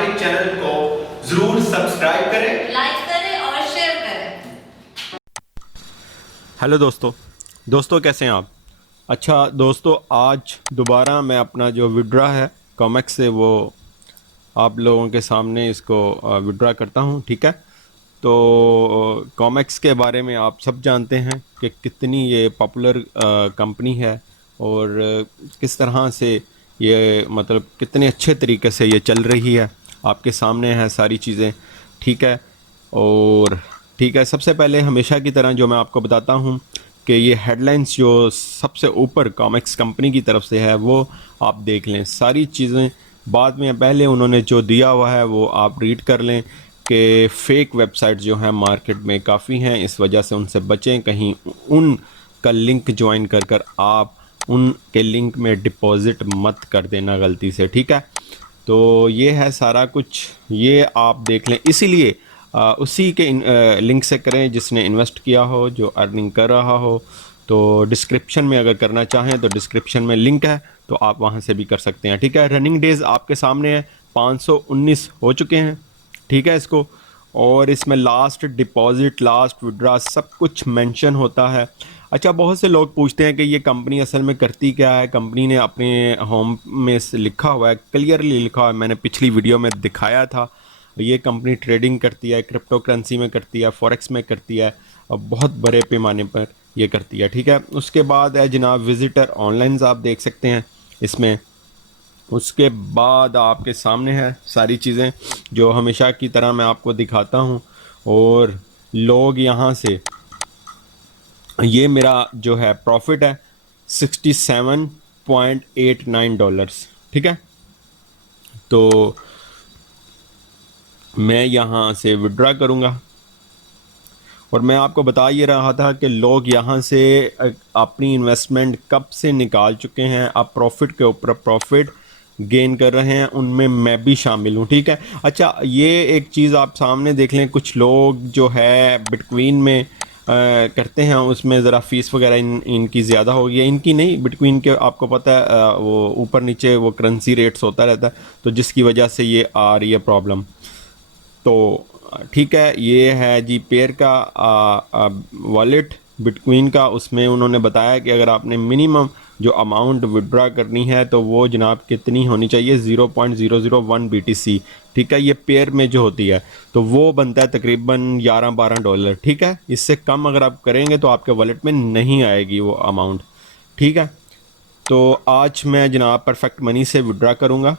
हमारे चैनल को जरूर सब्सक्राइब करें, लाइक करें और शेयर करें। हेलो दोस्तों कैसे हैं आप। अच्छा दोस्तों, आज दोबारा मैं अपना जो विड्रा है कॉमेक्स से वो आप लोगों के सामने इसको विड्रा करता हूं। ठीक है, तो कॉमेक्स के बारे में आप सब जानते हैं कि कितनी ये पॉपुलर कंपनी है और किस तरह से ये मतलब कितने अच्छे तरीके से ये चल रही है। आपके सामने है सारी चीज़ें। ठीक है, और ठीक है, सबसे पहले हमेशा की तरह जो मैं आपको बताता हूँ कि ये हेडलाइंस जो सबसे ऊपर कॉमिक्स कंपनी की तरफ से है वो आप देख लें। सारी चीज़ें बाद में, पहले उन्होंने जो दिया हुआ है वो आप रीड कर लें कि फ़ेक वेबसाइट जो है मार्केट में काफ़ी हैं, इस वजह से उनसे बचें। कहीं उन का लिंक ज्वाइन कर कर आप उनके लिंक में डिपॉज़िट मत कर देना गलती से। ठीक है, तो ये है सारा कुछ, ये आप देख लें। इसीलिए उसी के लिंक से करें जिसने इन्वेस्ट किया हो, जो अर्निंग कर रहा हो। तो डिस्क्रिप्शन में अगर करना चाहें तो डिस्क्रिप्शन में लिंक है, तो आप वहां से भी कर सकते हैं। ठीक है, रनिंग डेज़ आपके सामने है, 519 हो चुके हैं। ठीक है, इसको और इसमें लास्ट डिपॉजिट, लास्ट विड्रा सब कुछ मेंशन होता है। अच्छा, बहुत से लोग पूछते हैं कि ये कंपनी असल में करती क्या है। कंपनी ने अपने होम में से लिखा हुआ है, क्लियरली लिखा हुआ है, मैंने पिछली वीडियो में दिखाया था। ये कंपनी ट्रेडिंग करती है, क्रिप्टो करेंसी में करती है, फॉरेक्स में करती है, और बहुत बड़े पैमाने पर ये करती है। ठीक है, उसके बाद है जनाब विज़िटर ऑनलाइन, आप देख सकते हैं इसमें। उसके बाद आपके सामने है सारी चीज़ें जो हमेशा की तरह मैं आपको दिखाता हूँ। और लोग यहाँ से, ये मेरा जो है प्रॉफिट है $67.89। ठीक है, तो मैं यहाँ से विड्रा करूँगा और मैं आपको बता ये रहा था कि लोग यहाँ से अपनी इन्वेस्टमेंट कब से निकाल चुके हैं, अब प्रॉफिट के ऊपर प्रॉफिट गेन कर रहे हैं, उनमें मैं भी शामिल हूँ। ठीक है, अच्छा ये एक चीज़ आप सामने देख लें, कुछ लोग जो है बिटकॉइन में करते हैं, उसमें ज़रा फीस वगैरह इनकी ज़्यादा हो गई है। इनकी नहीं, बिटकॉइन के आपको पता है वो ऊपर नीचे वो करेंसी रेट्स होता रहता है, तो जिसकी वजह से ये आ रही है प्रॉब्लम। तो ठीक है, ये है जी पेयर का वॉलेट बिटकॉइन का। उसमें उन्होंने बताया कि अगर आपने मिनिमम जो अमाउंट विड्रा करनी है तो वो जनाब कितनी होनी चाहिए, 0.001 BTC। ठीक है, ये पेयर में जो होती है तो वो बनता है तकरीबन $11-12। ठीक है, इससे कम अगर आप करेंगे तो आपके वॉलेट में नहीं आएगी वो अमाउंट। ठीक है, तो आज मैं जनाब परफेक्ट मनी से विड्रा करूँगा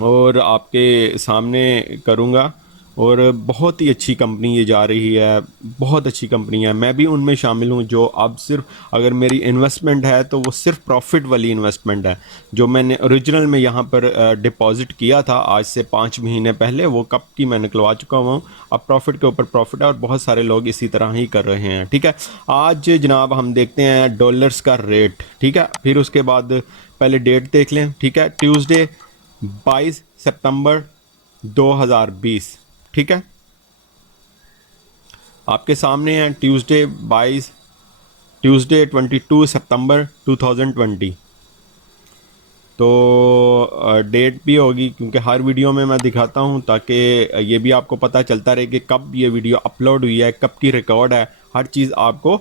और आपके सामने करूँगा। और बहुत ही अच्छी कंपनी ये जा रही है, बहुत अच्छी कंपनी है। मैं भी उनमें शामिल हूँ जो अब सिर्फ, अगर मेरी इन्वेस्टमेंट है तो वो सिर्फ प्रॉफिट वाली इन्वेस्टमेंट है। जो मैंने ओरिजिनल में यहाँ पर डिपॉजिट किया था आज से 5 महीने पहले, वो कब की मैं निकलवा चुका हूँ। अब प्रॉफिट के ऊपर प्रॉफिट है और बहुत सारे लोग इसी तरह ही कर रहे हैं। ठीक है, आज जनाब हम देखते हैं डॉलर्स का रेट। ठीक है, फिर उसके बाद पहले डेट देख लें। ठीक है, ट्यूसडे 22 सितंबर 2020। ठीक है, आपके सामने है ट्यूसडे 22 सितंबर 2020। तो डेट भी होगी क्योंकि हर वीडियो में मैं दिखाता हूं ताकि ये भी आपको पता चलता रहे कि कब ये वीडियो अपलोड हुई है, कब की रिकॉर्ड है, हर चीज़ आपको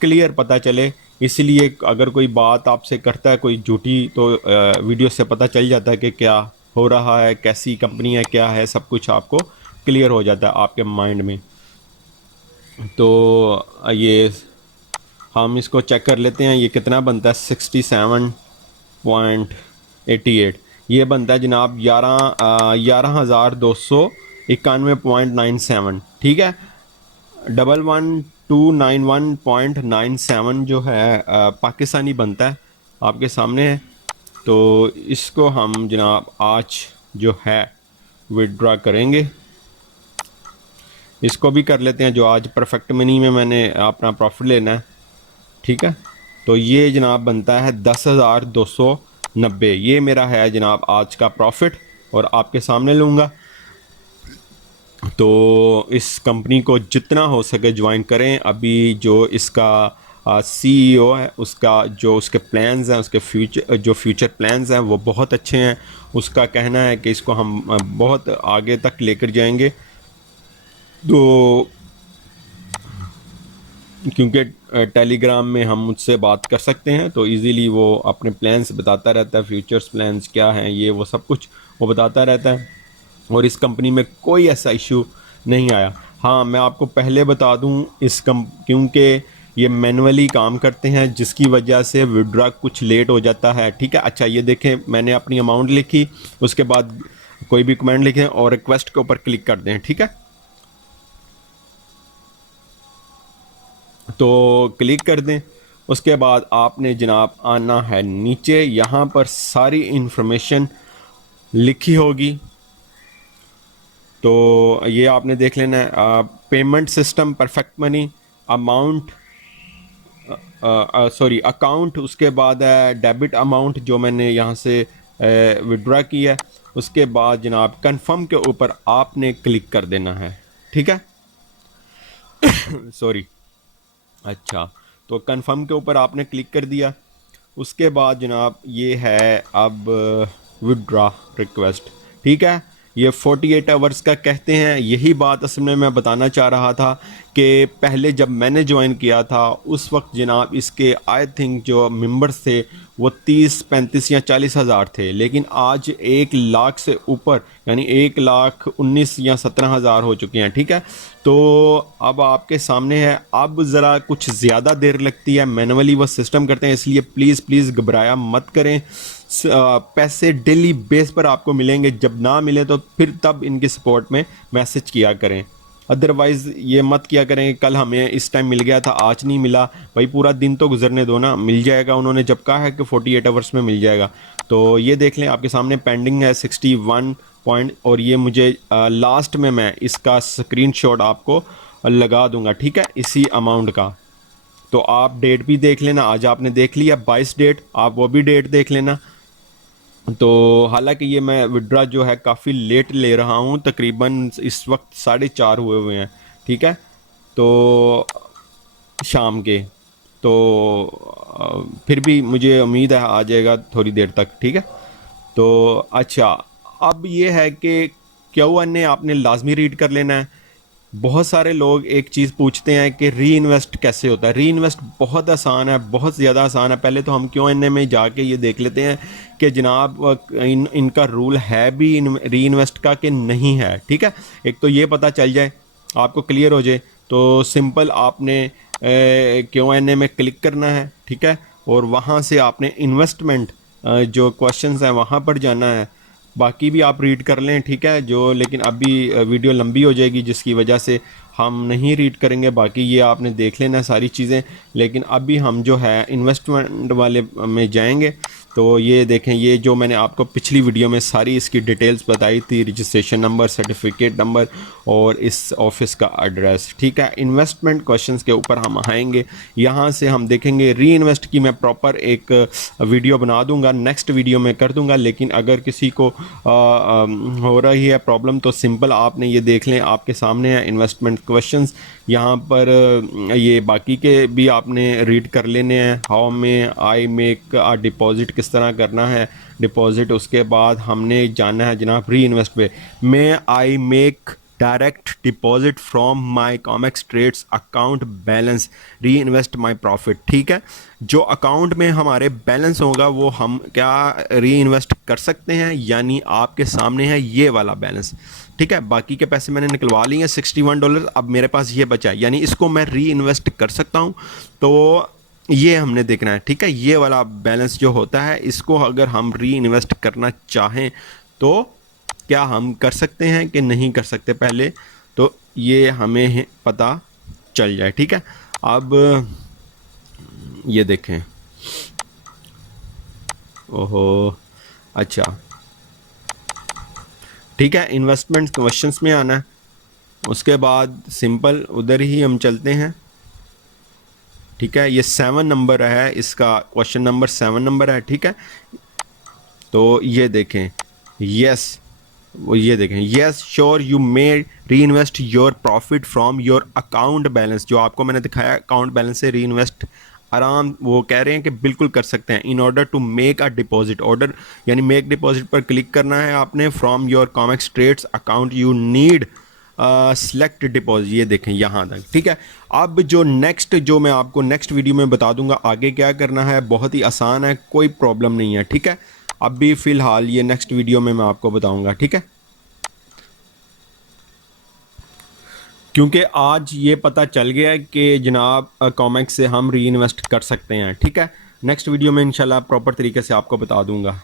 क्लियर पता चले। इसलिए अगर कोई बात आपसे करता है कोई झूठी, तो वीडियो से पता चल जाता है कि क्या हो रहा है, कैसी कंपनी है, क्या है, सब कुछ आपको क्लियर हो जाता है आपके माइंड में। तो ये हम इसको चेक कर लेते हैं, ये कितना बनता है। 67.88 ये बनता है जनाब 11,291.97। ठीक है, 11,291.97 जो है पाकिस्तानी बनता है, आपके सामने है। तो इसको हम जनाब आज जो है विड्रॉ करेंगे। इसको भी कर लेते हैं जो आज परफेक्ट मनी में मैंने अपना प्रॉफिट लेना है। ठीक है, तो ये जनाब बनता है 10,290। ये मेरा है जनाब आज का प्रॉफिट और आपके सामने लूँगा। तो इस कंपनी को जितना हो सके ज्वाइन करें। अभी जो इसका CEO है, उसका जो उसके प्लान्स हैं, उसके फ्यूचर प्लान्स हैं वो बहुत अच्छे हैं। उसका कहना है कि इसको हम बहुत आगे तक लेकर जाएंगे। तो क्योंकि टेलीग्राम में हम मुझसे बात कर सकते हैं तो इजीली वो अपने प्लान्स बताता रहता है, फ्यूचर्स प्लान्स क्या हैं, ये वो सब कुछ वो बताता रहता है। और इस कंपनी में कोई ऐसा इशू नहीं आया। हाँ, मैं आपको पहले बता दूं, क्योंकि ये मैनुअली काम करते हैं जिसकी वजह से विड्रा कुछ लेट हो जाता है। ठीक है, अच्छा ये देखें, मैंने अपनी अमाउंट लिखी, उसके बाद कोई भी कमेंट लिखें और रिक्वेस्ट के ऊपर क्लिक कर दें। ठीक है, तो क्लिक कर दें। उसके बाद आपने जनाब आना है नीचे, यहाँ पर सारी इन्फॉर्मेशन लिखी होगी, तो ये आपने देख लेना है। Payment system perfect money, amount sorry account, उसके बाद है डेबिट अमाउंट जो मैंने यहाँ से विड्रा किया है। उसके बाद जनाब कंफर्म के ऊपर आपने क्लिक कर देना है। ठीक है सॉरी, अच्छा, तो कंफर्म के ऊपर आपने क्लिक कर दिया। उसके बाद जनाब ये है अब विड्रा रिक्वेस्ट। ठीक है, ये 48 आवर्स का कहते हैं। यही बात असल में मैं बताना चाह रहा था कि पहले जब मैंने ज्वाइन किया था उस वक्त जनाब इसके आई थिंक जो मेंबर्स थे वो 30-35 या 40 हज़ार थे, लेकिन आज 1 लाख से ऊपर यानी 1,19,000 या 17,000 हो चुके हैं। ठीक है, तो अब आपके सामने है। अब ज़रा कुछ ज़्यादा देर लगती है, मैनुअली वो सिस्टम करते हैं, इसलिए प्लीज़ घबराया मत करें। पैसे डेली बेस पर आपको मिलेंगे, जब ना मिले तो फिर तब इनकी सपोर्ट में मैसेज किया करें। अदरवाइज़ ये मत किया करें कल हमें इस टाइम मिल गया था आज नहीं मिला। भाई पूरा दिन तो गुजरने दो ना, मिल जाएगा। उन्होंने जब कहा है कि 48 आवर्स में मिल जाएगा। तो ये देख लें, आपके सामने पेंडिंग है 61 पॉइंट, और ये मुझे लास्ट में मैं इसका स्क्रीनशॉट आपको लगा दूंगा। ठीक है, इसी अमाउंट का। तो आप डेट भी देख लेना, आज आपने देख लिया 22 डेट, आप वो भी डेट देख लेना। तो हालांकि ये मैं विड्रा जो है काफ़ी लेट ले रहा हूँ, तकरीबन इस वक्त 4:30 हुए हैं। ठीक है, तो शाम के, तो फिर भी मुझे उम्मीद है आ जाएगा थोड़ी देर तक। ठीक है, तो अच्छा, अब ये है कि Q&A आपने लाजमी रीड कर लेना है। बहुत सारे लोग एक चीज़ पूछते हैं कि री इन्वेस्ट कैसे होता है। री इन्वेस्ट बहुत आसान है, बहुत ज़्यादा आसान है। पहले तो हम Q&A में जाके ये देख लेते हैं कि जनाब इनका रूल है भी री इन्वेस्ट का कि नहीं है। ठीक है, एक तो ये पता चल जाए, आपको क्लियर हो जाए। तो सिंपल आपने Q&A में क्लिक करना है। ठीक है, और वहाँ से आपने इन्वेस्टमेंट जो क्वेश्चंस हैं वहाँ पर जाना है। बाकी भी आप रीड कर लें। ठीक है, जो लेकिन अभी वीडियो लंबी हो जाएगी जिसकी वजह से हम नहीं रीड करेंगे। बाकी ये आपने देख लेना सारी चीज़ें, लेकिन अभी हम जो है इन्वेस्टमेंट वाले में जाएंगे। तो ये देखें, ये जो मैंने आपको पिछली वीडियो में सारी इसकी डिटेल्स बताई थी, रजिस्ट्रेशन नंबर, सर्टिफिकेट नंबर और इस ऑफिस का एड्रेस। ठीक है, इन्वेस्टमेंट क्वेश्चंस के ऊपर हम आएंगे, यहाँ से हम देखेंगे री इन्वेस्ट की। मैं प्रॉपर एक वीडियो बना दूंगा, नेक्स्ट वीडियो में कर दूंगा। लेकिन अगर किसी को हो रही है प्रॉब्लम तो सिंपल आपने ये देख लें, आपके सामने है इन्वेस्टमेंट क्वेश्चंस। यहाँ पर ये बाकी के भी आपने रीड कर लेने हैं। हाउ में आई मेक आ डिपॉजिट, किस तरह करना है डिपॉजिट। उसके बाद हमने जाना है जनाब री इन्वेस्ट पे। May I make direct deposit from my COMEX trades account balance reinvest my profit. ठीक है, जो अकाउंट में हमारे बैलेंस होगा वो हम क्या री इन्वेस्ट कर सकते हैं, यानी आपके सामने है ये वाला बैलेंस। ठीक है, बाकी के पैसे मैंने निकलवा लिए हैं $61, अब मेरे पास ये बचा है, यानी इसको मैं री इन्वेस्ट कर सकता हूँ। तो ये हमने देखना है। ठीक है, ये वाला बैलेंस जो होता है इसको अगर हम री इन्वेस्ट करना चाहें तो क्या हम कर सकते हैं कि नहीं कर सकते, पहले तो ये हमें पता चल जाए। ठीक है, अब ये देखें, ओहो अच्छा, ठीक है, इन्वेस्टमेंट क्वेश्चंस में आना है। उसके बाद सिंपल उधर ही हम चलते हैं। ठीक है, ये 7 नंबर है, इसका क्वेश्चन नंबर 7 नंबर है। ठीक है, तो ये देखें, यस, वो ये देखें, यस श्योर यू मे री invest your profit from your account balance. जो आपको मैंने दिखाया अकाउंट बैलेंस से री इन्वेस्ट आराम वो कह रहे हैं कि बिल्कुल कर सकते हैं। In order to make a deposit, order यानी मेक डिपॉजिट पर क्लिक करना है आपने। From your Comex trades account you need select deposit, ये देखें यहाँ तक, ठीक है। अब जो नेक्स्ट, जो मैं आपको नेक्स्ट वीडियो में बता दूंगा आगे क्या करना है, बहुत ही आसान है, कोई प्रॉब्लम नहीं है, ठीक है। अभी फ़िलहाल ये नेक्स्ट वीडियो में मैं आपको बताऊंगा, ठीक है। क्योंकि आज ये पता चल गया है कि जनाब कॉमेक्स से हम री इन्वेस्ट कर सकते हैं, ठीक है। नेक्स्ट वीडियो में इंशाल्लाह प्रॉपर तरीके से आपको बता दूंगा।